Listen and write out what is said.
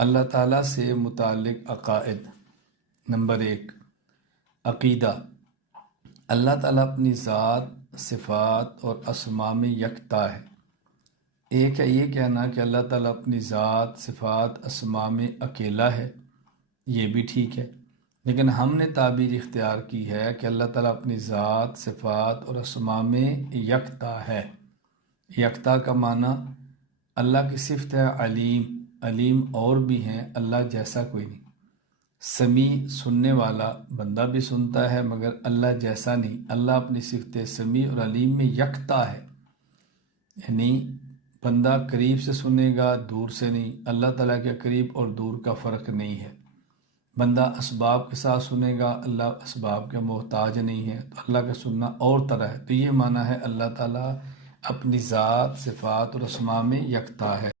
अल्लाह ताला से मुताल्लिक़ अक़ाइद। नंबर 1, अक़ीदा। अल्लाह ताला अपनी ज़ात, सिफ़ात और अस्मा में यकता है। एक है ये कहना कि अल्लाह ताला अपनी ज़ात, सिफ़ात, अस्मा में अकेला है, ये भी ठीक है, लेकिन हमने ताबीर इख्तियार की है कि अल्लाह ताला अपनी ज़ात, सिफ़ात और अस्मा में यकता है। यकता का माना अल्लाह की सिफ़त है अलीम। अलीम और भी हैं, अल्लाह जैसा कोई नहीं। समी, सुनने वाला, बंदा भी सुनता है मगर अल्लाह जैसा नहीं। अल्लाह अपनी सिफ़त समी और अलीम में यकता है, यानी बंदा करीब से सुनेगा, दूर से नहीं। अल्लाह ताला के करीब और दूर का फ़र्क नहीं है। बंदा असबाब के साथ सुनेगा, अल्लाह असबाब के मोहताज नहीं है, तो अल्लाह का सुनना और तरह है। तो ये माना है अल्लाह ताला अपनी ज़ात, सिफ़ात और अस्मा में यकता है।